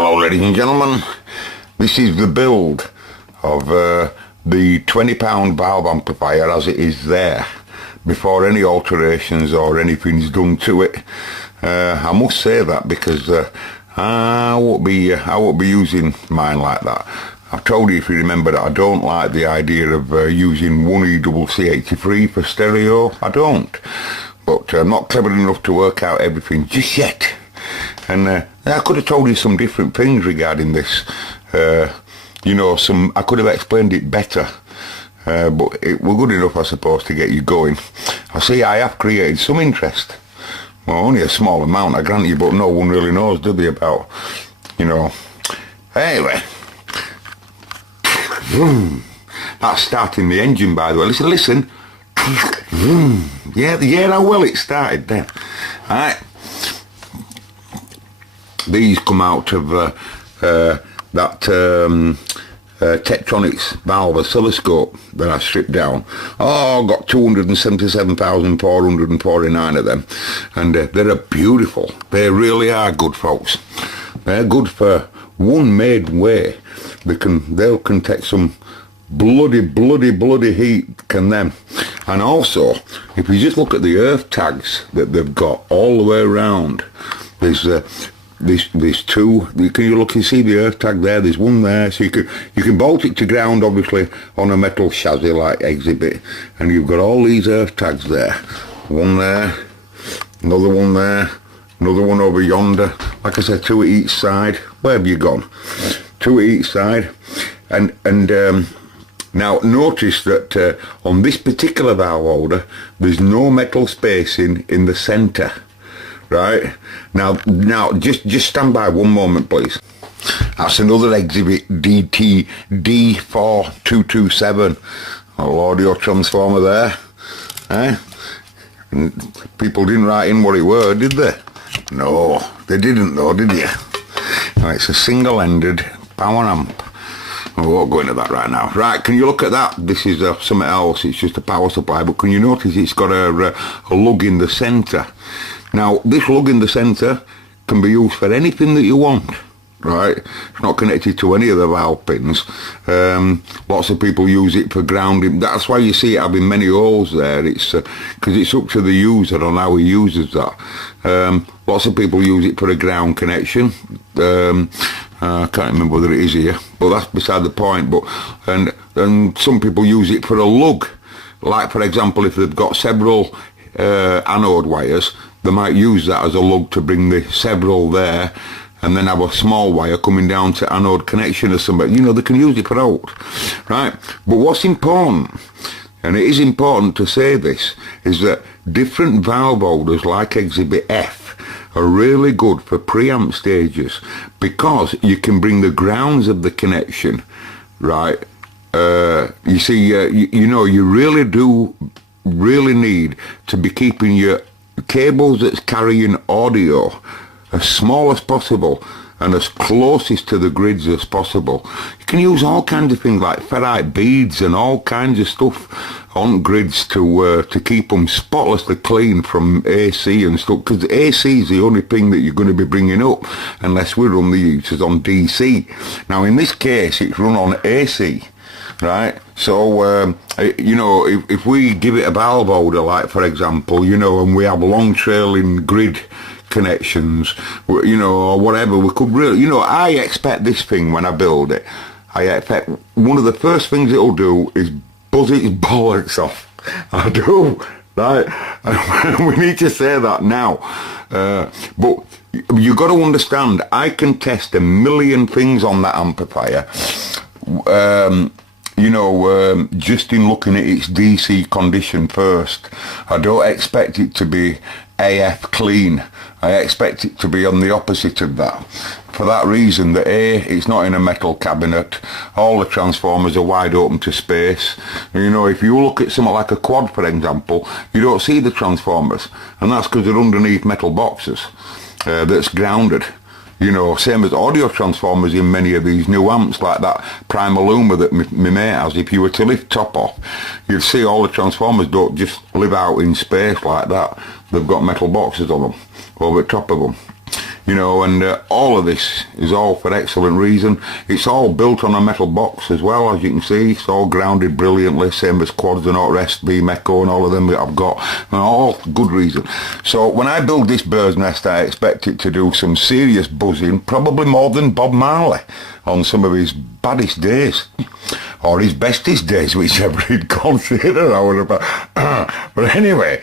Hello ladies and gentlemen, this is the build of the £20 valve amplifier as it is there, before any alterations or anything's done to it. I must say that because I won't be using mine like that. I've told you, if you remember, that I don't like the idea of using one ECC83 for stereo. I don't, but I'm not clever enough to work out everything just yet. And I could have told you some different things regarding this. You know, I could have explained it better, but it were good enough, I suppose, to get you going. I see I have created some interest. Well, only a small amount, I grant you, but no one really knows, do they, about, you know. Anyway. That's starting the engine, by the way. Listen. Yeah, how well it started then. Alright. These come out of that Tektronix valve oscilloscope that I stripped down. Oh, I've got 277,449 of them, and they're beautiful. They really are good, folks. They're good for one made way. They can take some bloody heat, can them. And also, if you just look at the earth tags that they've got all the way around, there's two. You see the earth tag there. There's one there, so you can bolt it to ground, obviously, on a metal chassis like exhibit, and you've got all these earth tags there. One there, another one there, another one over yonder. Like I said, two at each side. Where have you gone? Two at each side, and now notice that on this particular valve holder, there's no metal spacing in the centre. Right, now just stand by one moment, please. That's another exhibit, D4227, a little audio transformer there. And people didn't write in what it were, did they? No, they didn't though, did you? Now, it's a single-ended power amp. We won't go into that right now. Right, can you look at that? This is something else. It's just a power supply, but can you notice it's got a lug in the centre? Now, this lug in the centre can be used for anything that you want, right? It's not connected to any of the valve pins. Lots of people use it for grounding. That's why you see it having many holes there. It's because it's up to the user on how he uses that. Lots of people use it for a ground connection. I can't remember whether it is here, but that's beside the point. But and some people use it for a lug. Like, for example, if they've got several anode wires, they might use that as a lug to bring the several there, and then have a small wire coming down to anode connection or something. You know, they can use it for out, right? But what's important, and it is important to say this, is that different valve holders like Exhibit F are really good for preamp stages, because you can bring the grounds of the connection, right? You see, you know, you really need to be keeping your cables that's carrying audio as small as possible and as closest to the grids as possible. You can use all kinds of things like ferrite beads and all kinds of stuff on grids to keep them spotlessly clean from AC and stuff, because AC is the only thing that you're going to be bringing up unless we run the heaters on DC. Now in this case it's run on AC. Right, so you know, if we give it a valve holder, like for example, you know, and we have long trailing grid connections, you know, or whatever, we could really, you know, I expect this thing when I build it, I expect one of the first things it'll do is buzz its bollocks off. I do, right? We need to say that now, but you got to understand, I can test a million things on that amplifier. You know, just in looking at its DC condition first. I don't expect it to be AF clean. I expect it to be on the opposite of that. For that reason, that it's not in a metal cabinet. All the transformers are wide open to space. You know, if you look at something like a quad, for example, you don't see the transformers. And that's because they're underneath metal boxes that's grounded. You know, same as audio transformers in many of these new amps, like that Primal Luma that my mate has. If you were to lift top off, you'd see all the transformers don't just live out in space like that. They've got metal boxes on them, over the top of them. you know, and all of this is all for excellent reason. It's all built on a metal box as well, as you can see. It's all grounded brilliantly, same as Quads and Autorest, Beam Echo and all of them that I've got, and all good reason. So when I build this bird's nest, I expect it to do some serious buzzing, probably more than Bob Marley on some of his baddest days, or his bestest days, whichever he'd consider. But anyway,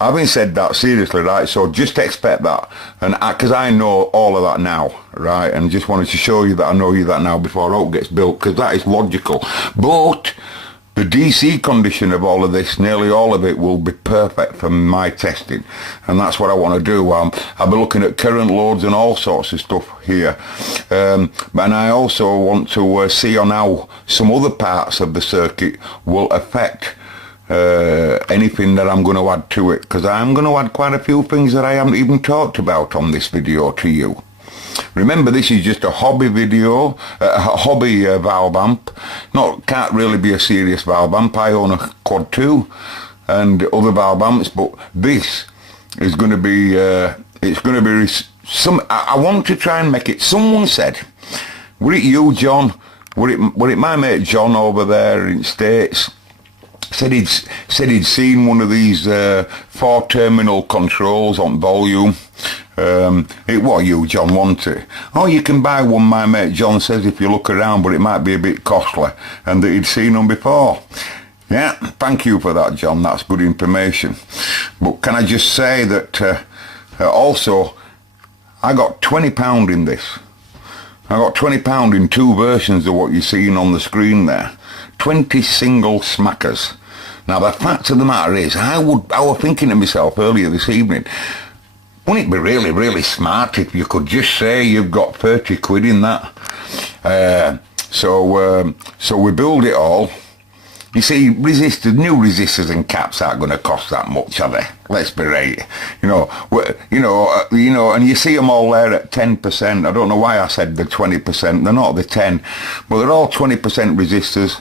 having said that, seriously, right, so just expect that, and because I know all of that now, right, and just wanted to show you that I know you that now before Oak gets built, because that is logical. But the DC condition of all of this, nearly all of it, will be perfect for my testing, and that's what I want to do. I'll be looking at current loads and all sorts of stuff here, and I also want to see on how some other parts of the circuit will affect anything that I'm going to add to it, because I'm going to add quite a few things that I haven't even talked about on this video to you. Remember, this is just a hobby video, a hobby valve amp. Can't really be a serious valve amp. I own a Quad 2 and other valve amps, but this is going to be, it's going to be I want to try and make it. Someone said, were it you, John? Were it my mate John over there in States? Said he'd seen one of these 4-terminal controls on volume. It was you, John, wasn't it? Oh, you can buy one, my mate John says, if you look around, but it might be a bit costly, and that he'd seen them before. Yeah, thank you for that, John. That's good information. But can I just say that also, I got £20 in this. I got £20 in 2 versions of what you're seeing on the screen there. 20 single smackers. Now, the fact of the matter is, I was thinking to myself earlier this evening, wouldn't it be really, really smart if you could just say you've got 30 quid in that? So we build it all. You see, new resistors and caps aren't going to cost that much, are they? Let's be right. You know, and you see them all there at 10%. I don't know why I said the 20%. They're not the 10, but they're all 20% resistors.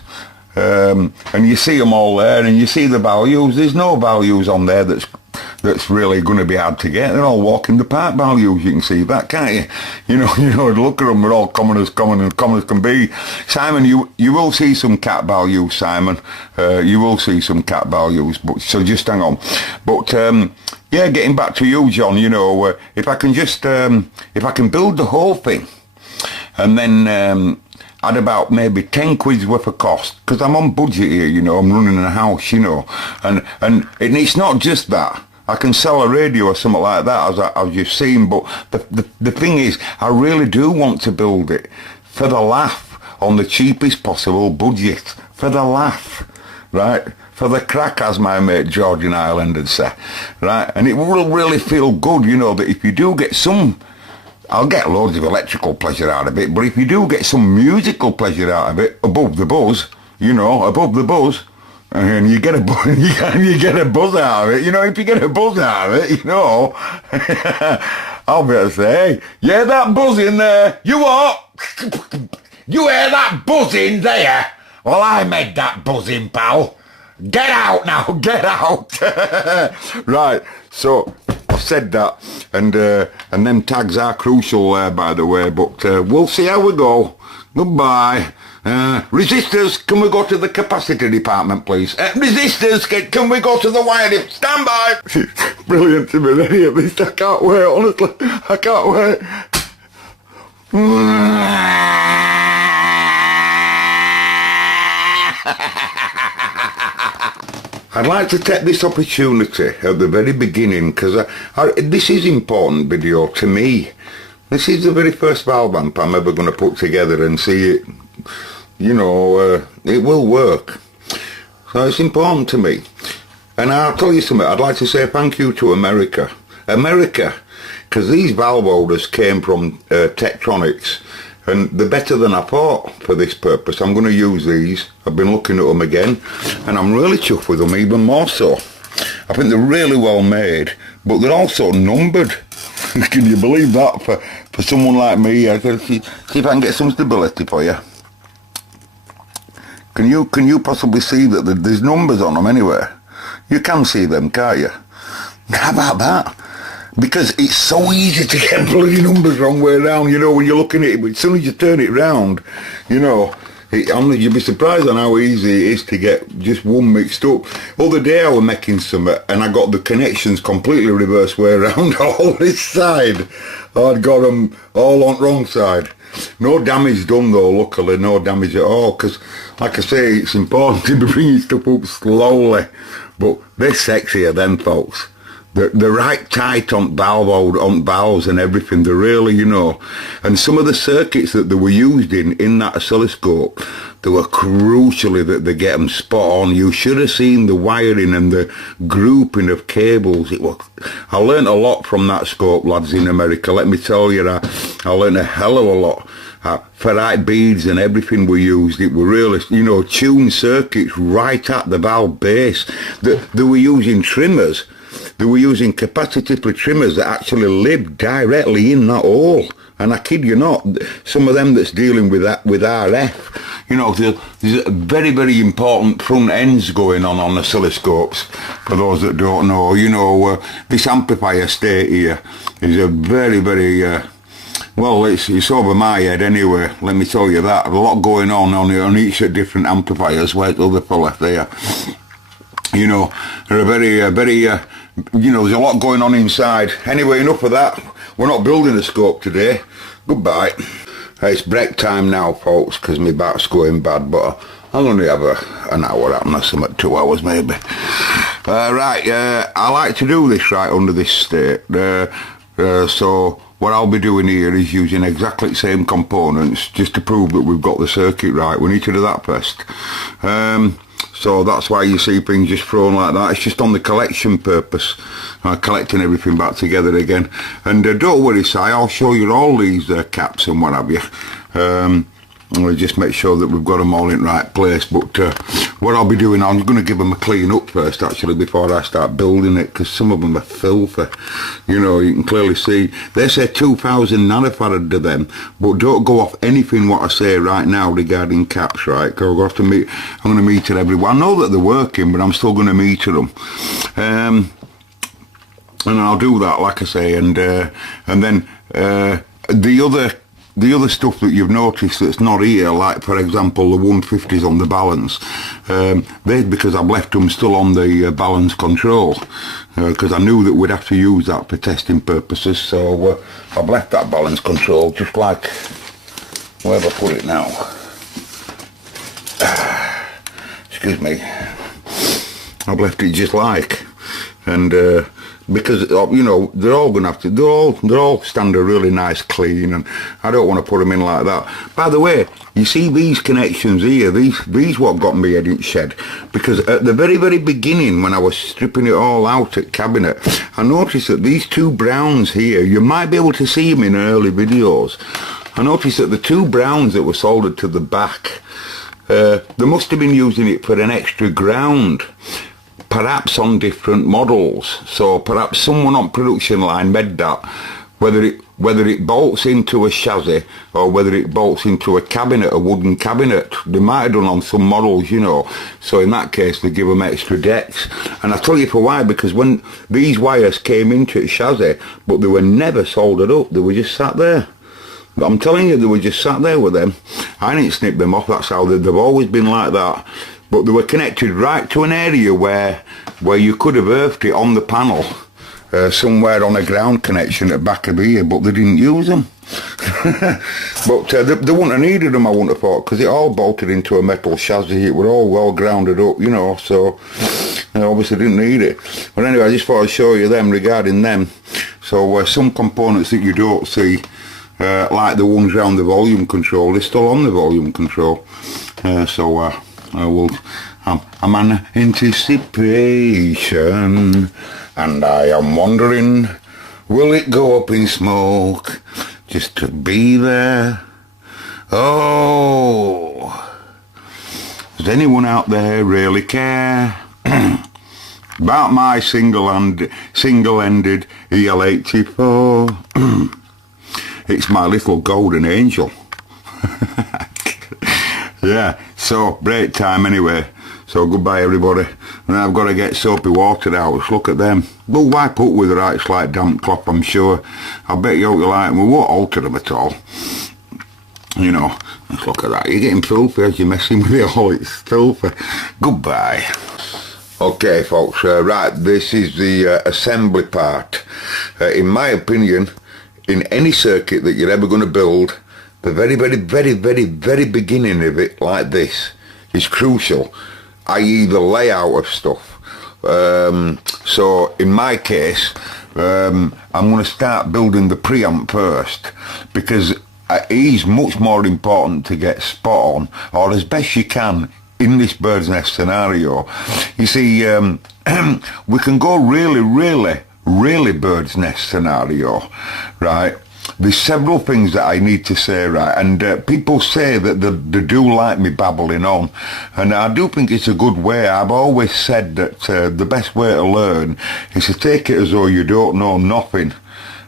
And you see them all there, and you see the values. There's no values on there that's really going to be hard to get. They're all walk in the park values. You can see that, can't you? You know, look at them. They're all common as can be. Simon, you will see some cat values, Simon. You will see some cat values. But so just hang on. But yeah, getting back to you, John. You know, if I can just if I can build the whole thing, and then add about maybe 10 quid's worth of cost, because I'm on budget here, you know, I'm running a house, you know, and it's not just that. I can sell a radio or something like that, as you've seen, but the thing is, I really do want to build it for the laugh, on the cheapest possible budget, for the laugh, right? For the crack, as my mate George in Ireland would say, right? And it will really feel good, you know, that if you do get some, I'll get loads of electrical pleasure out of it, but if you do get some musical pleasure out of it, above the buzz, you know, above the buzz, and you get a buzz out of it, you know, if you get a buzz out of it, you know, I'll be able to say, hey, yeah, that buzz in there, you what? You hear that buzz in there? Well, I made that buzz in, pal. Get out now, get out. Right, so I've said that, and them tags are crucial there, by the way, but we'll see how we go. Goodbye. Resistors, can we go to the capacity department, please? Resistors, can we go to the wiring? Stand by. Brilliant to be ready at least. I can't wait, honestly. I can't wait. I'd like to take this opportunity at the very beginning, because this is important video to me. This is the very first valve amp I'm ever going to put together and see it, you know, it will work. So it's important to me. And I'll tell you something, I'd like to say thank you to America. America, because these valve holders came from Tektronix. And they're better than I thought for this purpose. I'm going to use these. I've been looking at them again, and I'm really chuffed with them, even more so. I think they're really well made, but they're also numbered. Can you believe that? For someone like me, I can see if I can get some stability for you. Can you possibly see that there's numbers on them anyway? You can see them, can't you? How about that? because it's so easy to get bloody numbers wrong way around, you know, when you're looking at it, but as soon as you turn it round, you know, you'd be surprised on how easy it is to get just one mixed up. Other day I was making some and I got the connections completely reverse way around all this side. I'd got them all on wrong side. No damage done though, luckily, no damage at all, because like I say, it's important to be bringing stuff up slowly, but they're sexier then, folks. They're right tight on valves and everything. They're really, you know, and some of the circuits that they were used in that oscilloscope, they were crucially that they get them spot on. You should have seen the wiring and the grouping of cables. I learnt a lot from that scope, lads, in America. Let me tell you, I learnt a hell of a lot. Ferrite beads and everything were used. It were really, you know, tuned circuits right at the valve base. They were using trimmers. They were using capacitive trimmers that actually lived directly in that hole. And I kid you not, some of them that's dealing with that, with RF, you know, there's very, very important front ends going on oscilloscopes. For those that don't know, you know, this amplifier state here is a very, very, well, it's over my head anyway, let me tell you that. A lot going on each different amplifiers. Where's the other fella there? You know, they're a very, you know, there's a lot going on inside. Anyway, enough of that. We're not building a scope today. Goodbye. It's break time now, folks, because my back's going bad, but I'll only have an hour at most, 2 hours maybe. Right, I like to do this right under this state. So what I'll be doing here is using exactly the same components just to prove that we've got the circuit right. We need to do that first. So that's why you see things just thrown like that. It's just on the collection purpose, collecting everything back together again. And don't worry, Si, I'll show you all these caps and what have you. We'll just make sure that we've got them all in the right place. But what I'll be doing, I'm going to give them a clean up first, actually, before I start building it, because some of them are filthy. You know, you can clearly see. They say 2,000 nanofarad to them, but don't go off anything what I say right now regarding caps, right? Because I'm going to meter everyone. I know that they're working, but I'm still going to meter them. And I'll do that, like I say, and then the other stuff that you've noticed that's not here, like for example the 150s on the balance, they, because I've left them still on the balance control, because I knew that we'd have to use that for testing purposes, so I've left that balance control just like, where have I put it now? Excuse me. I've left it just like, and because, you know, they're all going to have to, they're all stand a really nice clean, and I don't want to put them in like that. By the way, you see these connections here, these what got me head in shed, because at the very, very beginning when I was stripping it all out at cabinet, I noticed that these two browns here, you might be able to see them in early videos. I noticed that the two browns that were soldered to the back, they must have been using it for an extra ground. Perhaps on different models, so perhaps someone on production line made that, whether it bolts into a chassis or whether it bolts into a cabinet, a wooden cabinet. They might have done on some models, you know, so in that case they give them extra decks. And I'll tell you for why, because when these wires came into the chassis, but they were never soldered up, they were just sat there. But I'm telling you, they were just sat there with them. I didn't snip them off, that's how they've always been like that. But they were connected right to an area where you could have earthed it on the panel, somewhere on a ground connection at the back of here, but they didn't use them. But they wouldn't have needed them, I wouldn't have thought, because it all bolted into a metal chassis. It were all well grounded up, you know, so obviously didn't need it. But anyway, I just thought I'd show you them regarding them. So some components that you don't see, like the ones around the volume control, they're still on the volume control. I'm an anticipation, and I am wondering, will it go up in smoke just to be there? Oh, does anyone out there really care about my single-ended EL84? It's my little golden angel. Yeah, so break time anyway. So goodbye everybody. And I've got to get soapy water out. Look at them. We'll wipe up with the right slight damp cloth, I'm sure. I bet you like them. We won't alter them at all. You know, let's look at that. You're getting filthy as you're messing with it all. It's filthy. Goodbye. Okay, folks. Right, this is the assembly part. In my opinion, in any circuit that you're ever going to build, the very, very, very, very, very beginning of it, like this, is crucial, i.e. the layout of stuff. So in my case, I'm going to start building the preamp first, because it is much more important to get spot on, or as best you can, in this bird's nest scenario. You see, we can go really bird's nest scenario, right? There's several things that I need to say, right? And people say that they do like me babbling on, and I do think it's a good way. I've always said that the best way to learn is to take it as though you don't know nothing.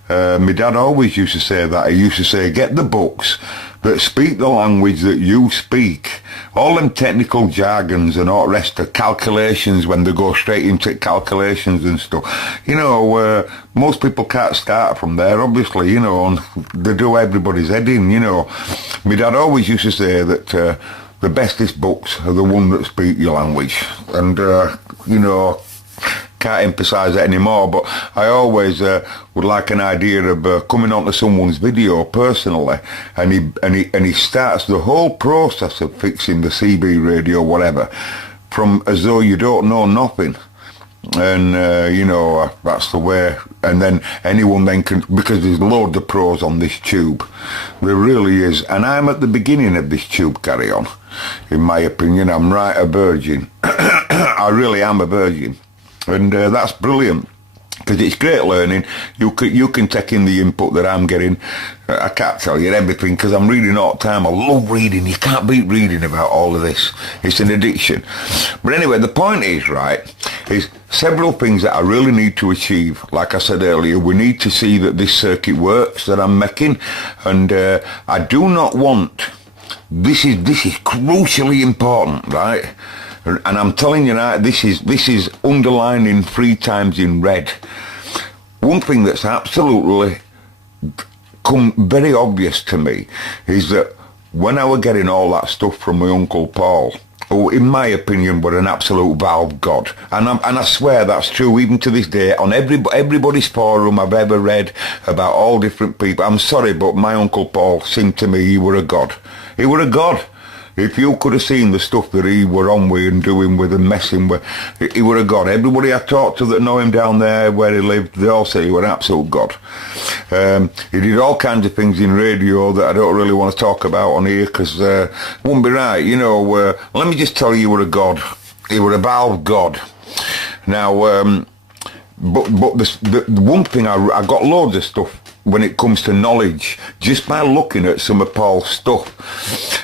My dad always used to say that. He used to say, get the books that speak the language that you speak. All them technical jargons and all the rest of calculations, when they go straight into calculations and stuff. You know, most people can't start from there, obviously, you know, and they do everybody's head in, you know. My dad always used to say that the bestest books are the ones that speak your language. And, you know, can't emphasise that anymore, but I always would like an idea of coming onto someone's video personally, and he starts the whole process of fixing the CB radio, whatever, from as though you don't know nothing. And you know, that's the way. And then anyone then can, because there's loads of pros on this tube, there really is. And I'm at the beginning of this tube, carry on. In my opinion, I'm right a virgin. I really am a virgin. And that's brilliant, because it's great learning. You can take in the input that I'm getting. I can't tell you everything, because I'm reading all the time. I love reading. You can't beat reading about all of this. It's an addiction. But anyway, the point is, right, is several things that I really need to achieve. Like I said earlier, we need to see that this circuit works that I'm making. And I do not want, this is crucially important, right? And I'm telling you now, this is underlining 3 times in red. One thing that's absolutely come very obvious to me is that when I was getting all that stuff from my Uncle Paul, who in my opinion were an absolute valve god, and I swear that's true even to this day, on everybody's forum I've ever read about all different people. I'm sorry, but my Uncle Paul seemed to me he were a god. He were a god. If you could have seen the stuff that he were on with and doing with and messing with, he were a god. Everybody I talked to that know him down there where he lived, they all say he were an absolute god. He did all kinds of things in radio that I don't really want to talk about on here, because it wouldn't be right, you know. Let me just tell you, he were a god. He were a valve god. Now, but the one thing, I got loads of stuff when it comes to knowledge, just by looking at some of Paul's stuff.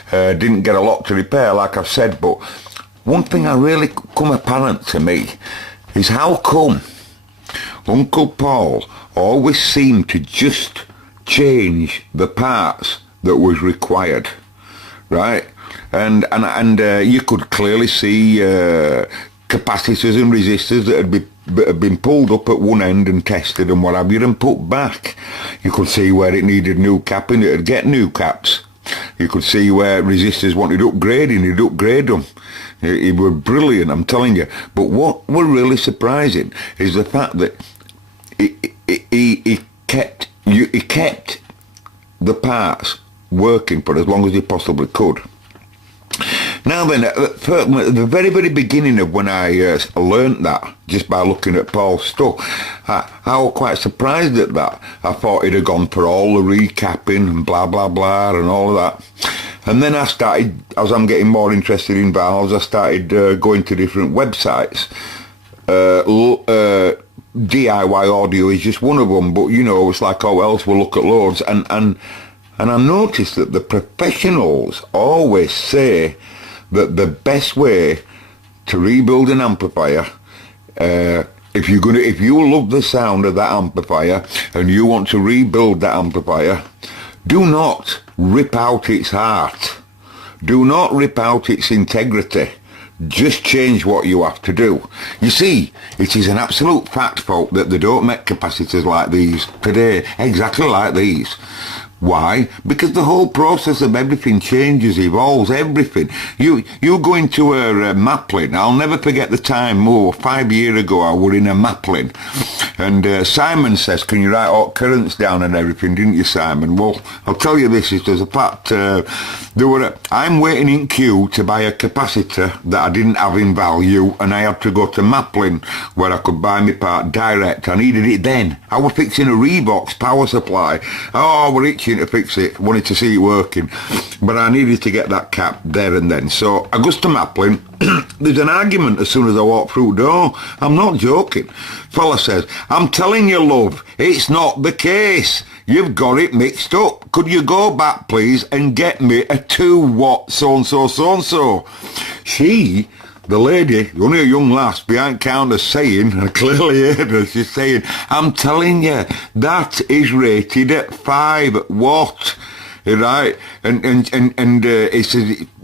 Didn't get a lot to repair, like I've said, but one thing I really come apparent to me is how come Uncle Paul always seemed to just change the parts that was required, right? And you could clearly see capacitors and resistors that had been pulled up at one end and tested and what have you, and put back. You could see where it needed new capping, it'd get new caps. You could see where resistors wanted upgrading, he'd upgrade them. He were brilliant, I'm telling you. But what were really surprising is the fact that he kept the parts working for as long as he possibly could. Now then, at the very, very beginning of when I learnt that, just by looking at Paul's stuff, I was quite surprised at that. I thought he'd have gone for all the recapping and blah, blah, blah and all of that. And then I started, as I'm getting more interested in valves, I started going to different websites. DIY audio is just one of them, but you know, it's like, oh, else we'll look at loads. And I noticed that the professionals always say that the best way to rebuild an amplifier, if you love the sound of that amplifier and you want to rebuild that amplifier, do not rip out its heart. Do not rip out its integrity. just change what you have to do. You see, it is an absolute fact, folk, that they don't make capacitors like these today, exactly like these. Why? Because the whole process of everything changes, evolves, everything. You go into a Maplin. I'll never forget the time, 5 years ago, I were in a Maplin. And Simon says, can you write all currents down and everything, didn't you, Simon? Well, I'll tell you this, is there's a fact, I'm waiting in queue to buy a capacitor that I didn't have in value, and I had to go to Maplin, where I could buy my part direct. I needed it then. I was fixing a Reebox power supply. Oh, we're itching to fix it, wanted to see it working, but I needed to get that cap there and then. So I goes to Maplin. There's an argument as soon as I walk through the door. I'm not joking. Fella says, I'm telling you, love, it's not the case. You've got it mixed up. Could you go back, please, and get me a 2-watt so-and-so, so-and-so? She, the lady, only a young lass behind counter, saying, and I clearly heard her, she's saying, I'm telling you, that is rated at 5 watt. Right, and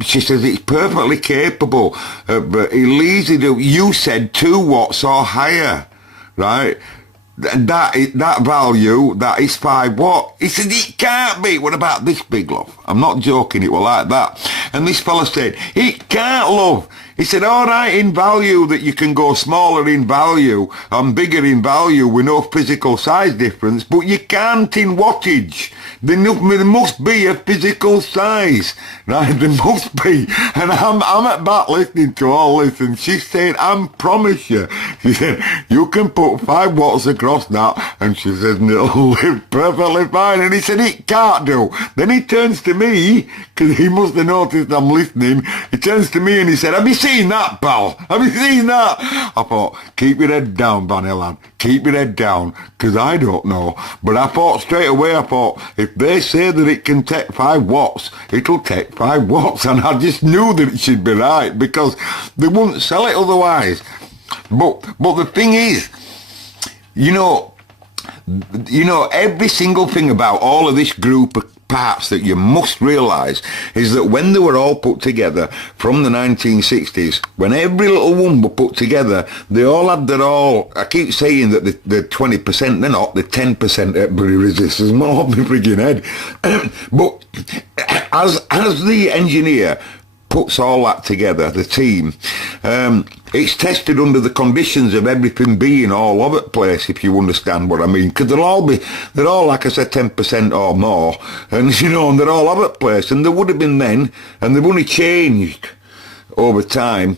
she says it's perfectly capable, but you said 2 watts or higher, right? That value, that is 5 watt. He said, it can't be. What about this, big love? I'm not joking, it was like that. And this fella said, it can't, love. He said, all right, in value, that you can go smaller in value and bigger in value with no physical size difference, but you can't in wattage. There must be a physical size, right? There must be. And I'm at back listening to all this, and she's saying, I promise you. She said, you can put 5 watts across that, and she says, it'll live perfectly fine. And he said, it can't do. Then he turns to me, because he must have noticed I'm listening. He turns to me and he said, have you seen that, pal? Have you seen that? I thought, keep your head down, Vanny lad. Keep your head down, because I don't know. But I thought straight away, if they say that it can take 5 watts, it'll take 5 watts. And I just knew that it should be right, because they wouldn't sell it otherwise. But the thing is, you know, every single thing about all of this group of parts that you must realise is that when they were all put together from the 1960s, when every little one were put together, they all had I keep saying that the 20%, they're not, the 10% everybody resistors, more off my friggin' head. But as the engineer puts all that together, the team, it's tested under the conditions of everything being all over the place, if you understand what I mean. Because they're all, like I said, 10% or more, and and they're all over the place. And they would have been then, and they've only changed over time.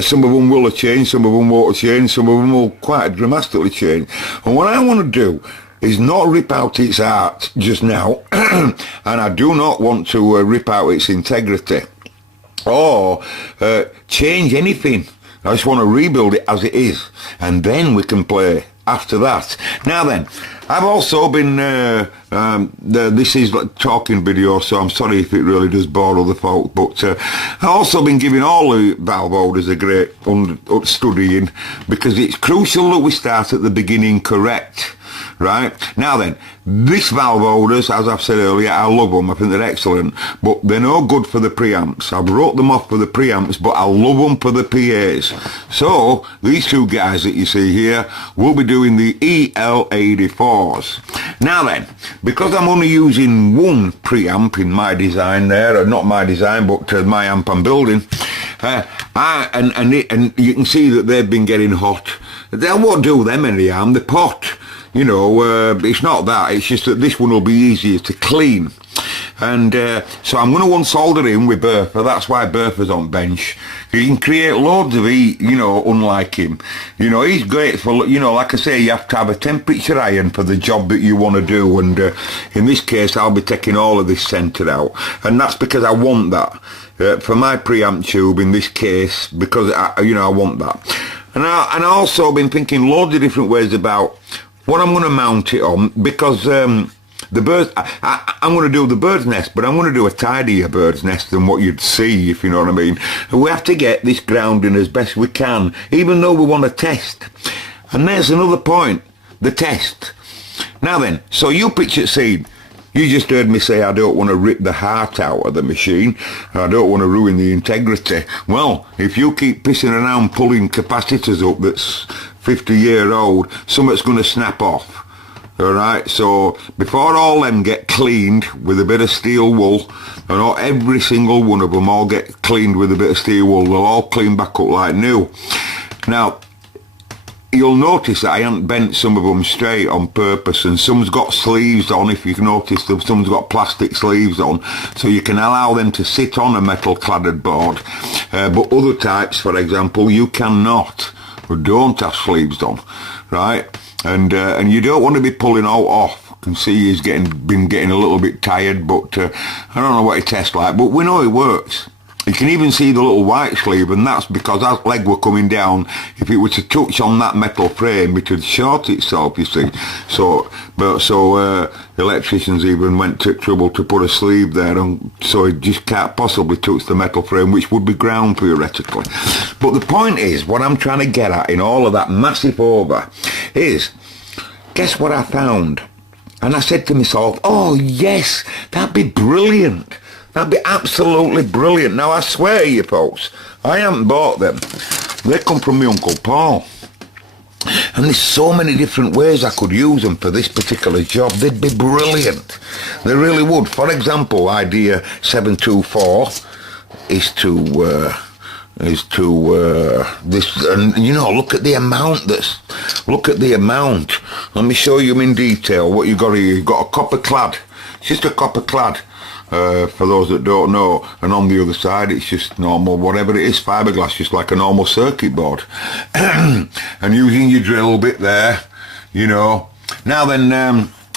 Some of them will have changed, some of them won't have changed, some of them will quite dramatically change. And what I want to do is not rip out its art just now, and I do not want to rip out its integrity or change anything. I just want to rebuild it as it is, and then we can play after that. Now then, I've also been, this is like talking video, so I'm sorry if it really does bore other folk, but I've also been giving all the valve holders a great studying, because it's crucial that we start at the beginning correct. Right? Now then, these valve holders, as I've said earlier, I love them, I think they're excellent, but they're no good for the preamps. I've wrote them off for the preamps, but I love them for the PAs. So, these two guys that you see here will be doing the EL84s. Now then, because I'm only using one preamp in my design there, or not my design, but my amp I'm building, and you can see that they've been getting hot. I won't do them any harm, the pot. It's not that, it's just that this one will be easier to clean. And so I'm going to unsolder him with Bertha. That's why Bertha's on bench. You can create loads of heat, unlike him. He's great for, like I say, you have to have a temperature iron for the job that you want to do. And in this case, I'll be taking all of this centre out. And that's because I want that. For my preamp tube in this case, because, I want that. And I also been thinking loads of different ways about what I'm going to mount it on, because the birds, I'm going to do the bird's nest, but I'm going to do a tidier bird's nest than what you'd see, if you know what I mean. And we have to get this grounding as best we can, even though we want to test. And there's another point, the test. Now then, so you picture scene. You just heard me say I don't want to rip the heart out of the machine. I don't want to ruin the integrity. Well, if you keep pissing around pulling capacitors up that's 50-year-old, something's going to snap off. Alright, so before all them get cleaned with a bit of steel wool, and every single one of them all get cleaned with a bit of steel wool, they'll all clean back up like new. Now, you'll notice that I haven't bent some of them straight on purpose, and some's got sleeves on, if you can notice them, some's got plastic sleeves on, so you can allow them to sit on a metal cladded board, but other types, for example, you cannot, or don't have sleeves on, right? And you don't want to be pulling out off. I can see he's been getting a little bit tired, but I don't know what he tests like, but we know it works. You can even see the little white sleeve, and that's because as leg were coming down, if it were to touch on that metal frame, it would short itself, you see. So electricians even went to trouble to put a sleeve there, and so it just can't possibly touch the metal frame, which would be ground theoretically. But the point is, what I'm trying to get at in all of that massive over is, guess what I found? And I said to myself, oh yes, that'd be brilliant. That'd be absolutely brilliant. Now I swear you folks, I haven't bought them. They come from my Uncle Paul. And there's so many different ways I could use them for this particular job. They'd be brilliant. They really would. For example, idea 724 is to this, and you know, look at the amount let me show you in detail what you got here. You've got a copper clad, it's just a copper clad, for those that don't know, and on the other side it's just normal, whatever it is, fiberglass, just like a normal circuit board. And using your drill bit there, you know. Now then,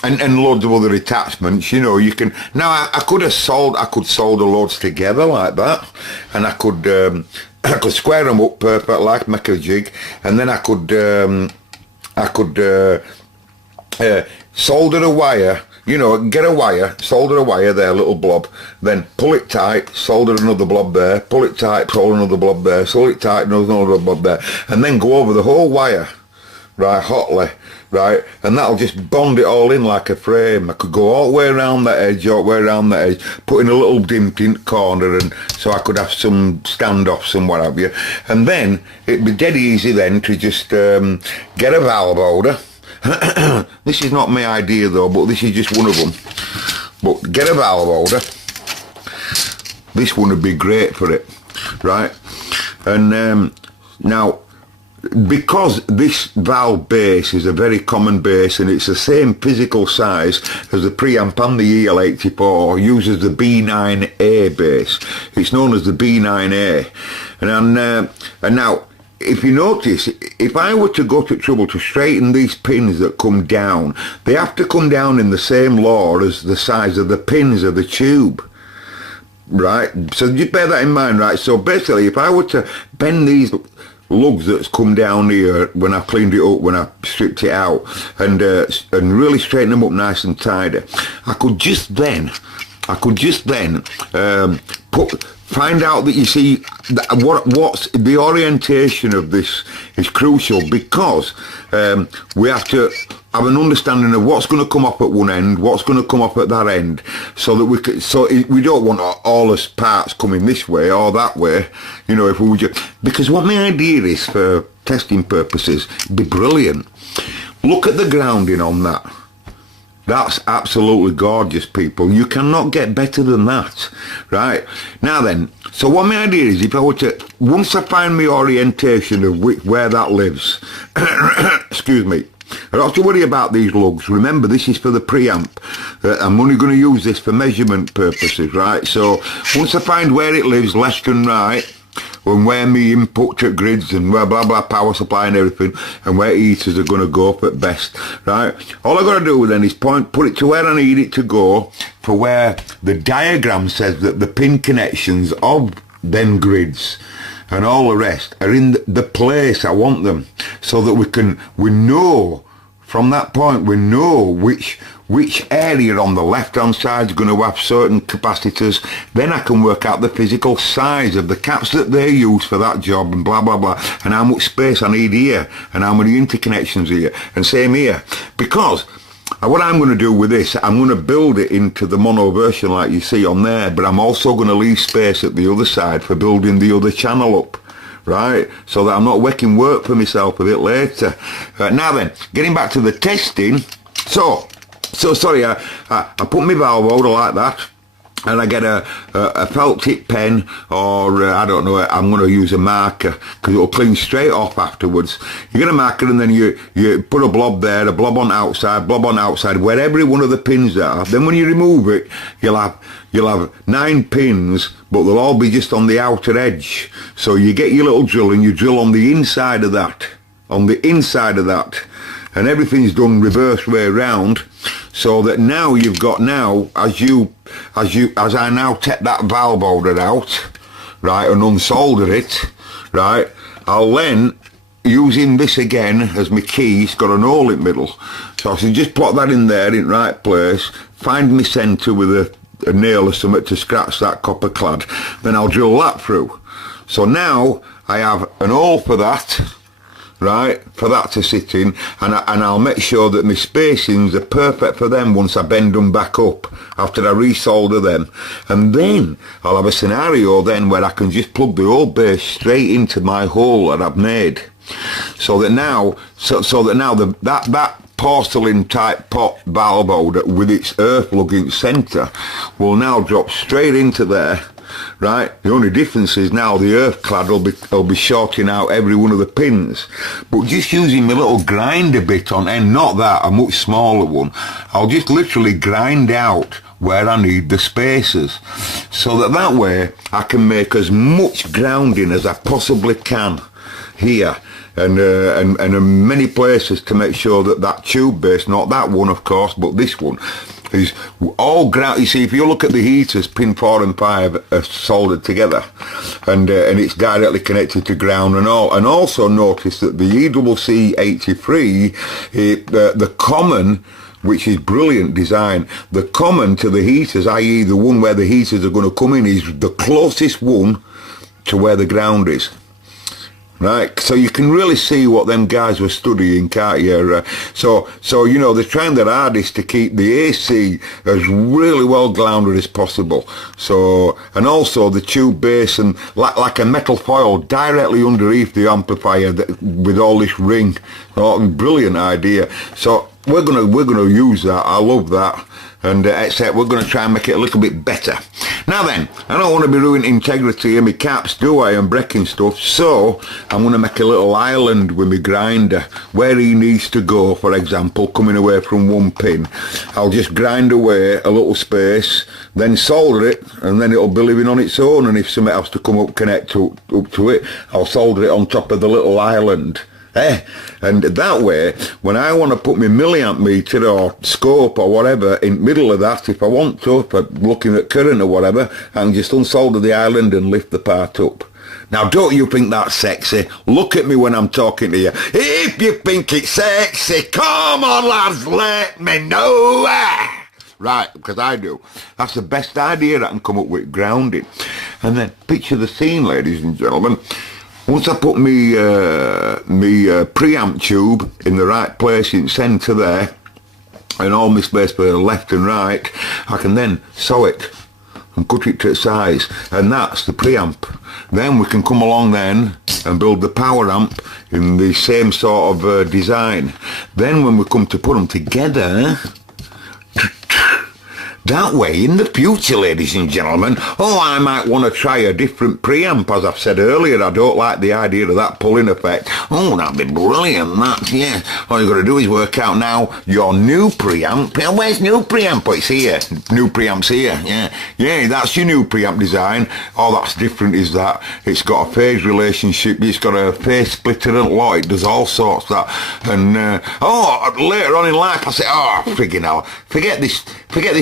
and loads of other attachments, you know, you can, now I could solder loads together like that, and I could square them up perfect, like make a jig, and then I could solder a wire, you know, get a wire, solder a wire there, little blob, then pull it tight, solder another blob there, pull it tight, solder another blob there, solder it tight, another blob there, and then go over the whole wire, right, hotly, right, and that'll just bond it all in like a frame. I could go all the way around that edge, all the way around that edge, put in a little dimp in corner, and so I could have some standoffs and what have you, and then it'd be dead easy then to just get a valve holder. This is not my idea though, but this is just one of them. But get a valve holder. This one would be great for it, right? And now, because this valve base is a very common base, and it's the same physical size as the preamp and the EL84, uses the B9A base. It's known as the B9A. And now, if you notice, if I were to go to trouble to straighten these pins that come down, they have to come down in the same law as the size of the pins of the tube. Right? So just bear that in mind, right? So basically, if I were to bend these lugs that's come down here when I cleaned it up, when I stripped it out, and really straighten them up nice and tidy, I could just then find out that, you see, what's the orientation of this is crucial, because we have to have an understanding of what's going to come up at one end, what's going to come up at that end, so that we don't want all the parts coming this way or that way, you know, if we would just, because what my idea is for testing purposes, it'd be brilliant. Look at the grounding on that. That's absolutely gorgeous, people. You cannot get better than that, right? Now then, so what my idea is, if I were to, once I find my orientation of where that lives, excuse me, I don't have to worry about these lugs. Remember, this is for the preamp. I'm only going to use this for measurement purposes, right? So once I find where it lives, left and right, and where me input to grids and blah blah blah, power supply and everything, and where heaters are going to go up at best, right? All I got to do then is put it to where I need it to go, for where the diagram says that the pin connections of them grids and all the rest are in the place I want them, so that we know from that point, we know which area on the left hand side is going to have certain capacitors. Then I can work out the physical size of the caps that they use for that job, and blah blah blah, and how much space I need here, and how many interconnections here, and same here. Because what I'm going to do with this, I'm going to build it into the mono version like you see on there, but I'm also going to leave space at the other side for building the other channel up, right? So that I'm not making work for myself a bit later. Now then, getting back to the testing. So sorry, I put my valve holder like that, and I get a felt tip pen, or I don't know, I'm going to use a marker because it'll clean straight off afterwards. You get a marker and then you put a blob there, a blob on outside, where every one of the pins are. Then when you remove it, you'll have 9 pins, but they'll all be just on the outer edge. So you get your little drill and you drill on the inside of that, and everything's done reverse way around, so that now you've got, as I now take that valve holder out, right, and unsolder it, right, I'll then, using this again as my key, it's got an hole in the middle, so I should just plot that in there in right place, find my centre with a nail or something to scratch that copper clad, then I'll drill that through. So now I have an hole for that, right, for that to sit in, and I'll make sure that my spacings are perfect for them once I bend them back up after I resolder them. And then I'll have a scenario then where I can just plug the old base straight into my hole that I've made, so that now that porcelain type pot valve holder with its earth plug in centre will now drop straight into there. Right, the only difference is now the earth clad will be shorting out every one of the pins, but just using my little grinder bit on end, not that, a much smaller one, I'll just literally grind out where I need the spacers, so that way I can make as much grounding as I possibly can here, and in many places, to make sure that tube base, not that one of course, but this one, is all ground. You see, if you look at the heaters, pin 4 and 5 are soldered together, and it's directly connected to ground and all. And also notice that the EWC 83, the common, which is brilliant design, the common to the heaters, i.e. the one where the heaters are going to come in, is the closest one to where the ground is. Right, so you can really see what them guys were studying, can't you? So you know, they're trying their hardest to keep the AC as really well grounded as possible. So, and also the tube base and like a metal foil directly underneath the amplifier with all this ring. Oh, brilliant idea. So we're gonna use that. I love that. And except we're going to try and make it a little bit better. Now then, I don't want to be ruining integrity of my caps, do I, and breaking stuff, so I'm going to make a little island with my grinder where he needs to go. For example, coming away from one pin, I'll just grind away a little space, then solder it, and then it'll be living on its own, and if something has to come up, connect up to it, I'll solder it on top of the little island. And that way, when I want to put my milliamp meter or scope or whatever in the middle of that, if I want to, if I'm looking at current or whatever, I can just unsolder the island and lift the part up. Now, don't you think that's sexy? Look at me when I'm talking to you. If you think it's sexy, come on, lads, let me know. Right, because I do. That's the best idea I can come up with, grounding. And then picture the scene, ladies and gentlemen. Once I put me preamp tube in the right place in centre there, and all my space for the left and right, I can then sew it and cut it to size, and that's the preamp. Then we can come along then and build the power amp in the same sort of design. Then when we come to put them together, that way, in the future, ladies and gentlemen, I might want to try a different preamp. As I've said earlier, I don't like the idea of that pulling effect. That'd be brilliant, that, yeah. All you've got to do is work out now your new preamp. Where's new preamp? Oh, it's here. New preamp's here, yeah. Yeah, that's your new preamp design. That's different, is that. It's got a phase relationship, it's got a phase splitter and lot, it does all sorts of that. And, later on in life, I say, friggin' hell, forget this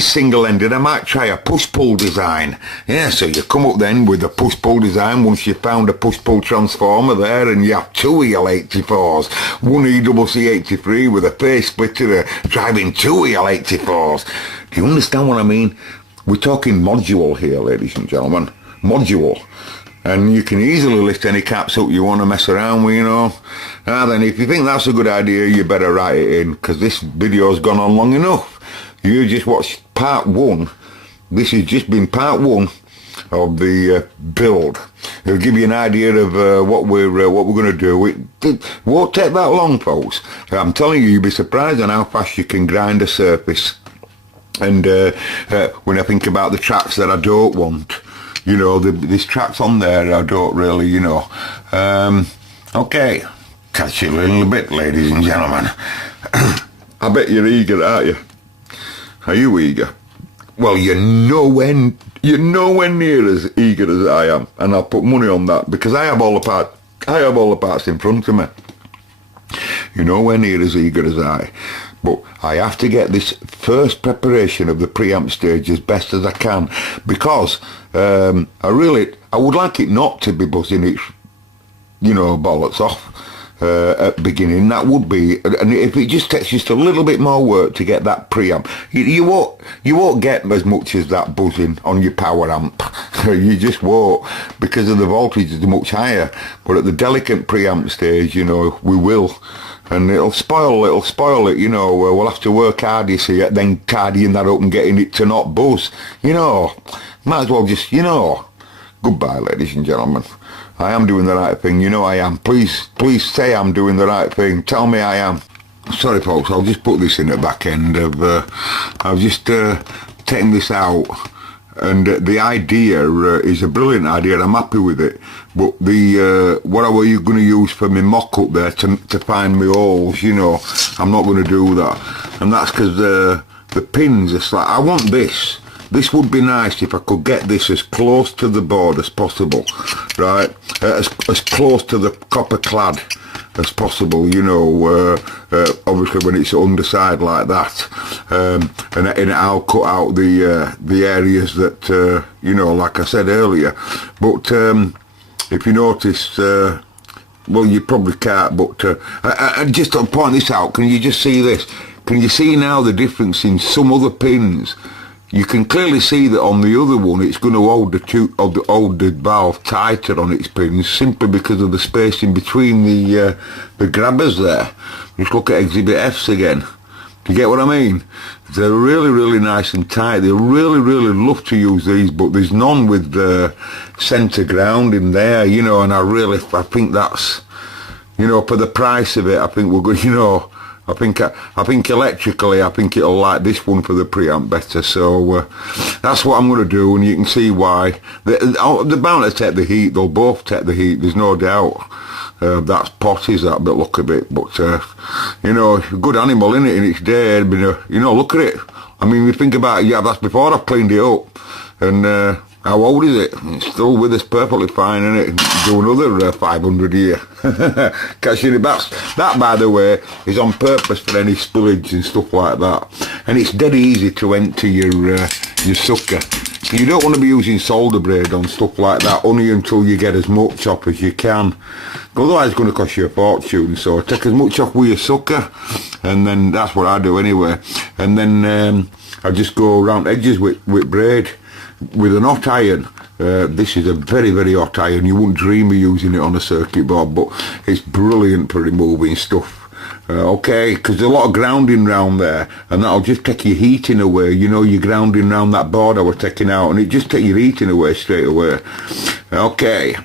single-ended, I might try a push-pull design. Yeah, so you come up then with a push-pull design once you've found a push-pull transformer there, and you have two EL84s, one EWC83 with a phase splitter driving two EL84s. Do you understand what I mean? We're talking module here, ladies and gentlemen. Module. and you can easily lift any caps up you want to mess around with, you know. Now then, if you think that's a good idea, you better write it in, because this video's gone on long enough. You just watched part one. This has just been part one of the build. It'll give you an idea of what we're going to do. It won't take that long, folks. I'm telling you, you'll be surprised on how fast you can grind a surface. And when I think about the tracks that I don't want, you know, there's tracks on there I don't really, you know. Okay, catch you in a little bit, ladies and gentlemen. I bet you're eager, aren't you? Are you eager? Well, you're nowhere near as eager as I am, and I'll put money on that, because I have all the parts in front of me. You're nowhere near as eager as I. But I have to get this first preparation of the preamp stage as best as I can, because I would like it not to be buzzing its, you know, bollocks off at the beginning. That would be, and if it just takes just a little bit more work to get that preamp, you won't get as much as that buzzing on your power amp. You just won't, because of the voltage is much higher. But at the delicate preamp stage, you know, we will. And it'll spoil it, you know. We'll have to work hard, you see, then tidying that up and getting it to not buzz, you know. Might as well just, you know. Goodbye, ladies and gentlemen. I am doing the right thing, you know I am. Please say I'm doing the right thing. Tell me I am. Sorry, folks, I'll just put this in the back end of, I've just taken this out. And the idea is a brilliant idea. I'm happy with it. But the what I were you going to use for my mock-up there to find my holes, you know, I'm not going to do that. And that's because the pins are like, I want this. This would be nice if I could get this as close to the board as possible, right? As close to the copper clad as possible, you know, obviously when it's underside like that, and I'll cut out the areas that, you know, like I said earlier. But if you notice, well, you probably can't, but just to point this out, can you just see this? Can you see now the difference in some other pins? You can clearly see that on the other one it's going to hold the valve tighter on its pins, simply because of the spacing between the grabbers there. Just look at Exhibit F's again. Do you get what I mean? They're really nice and tight. They really love to use these, but there's none with the centre ground in there, you know, and I think that's, you know, for the price of it, I think we're good, you know. I think electrically, I think it'll like this one for the preamp better. So that's what I'm going to do, and you can see why. They're bound to take the heat. They'll both take the heat. There's no doubt. That's potties, that bit, look a bit, but you know, good animal in it in its day. You know, look at it. I mean, you think about it. Yeah, that's before I've cleaned it up, and. How old is it? It's still with us perfectly fine, isn't it? Do another 500 a year. Catching it. That, by the way, is on purpose for any spillage and stuff like that. And it's dead easy to empty your sucker. You don't want to be using solder braid on stuff like that, only until you get as much off as you can. Otherwise it's going to cost you a fortune. So take as much off with your sucker, and then that's what I do anyway. And then I just go around edges with braid. With an hot iron. This is a very hot iron. You wouldn't dream of using it on a circuit board, but it's brilliant for removing stuff. Okay, because there's a lot of grounding round there, and that'll just take your heating away. You know, you're grounding round that board I was taking out, and it just takes your heating away straight away. Okay.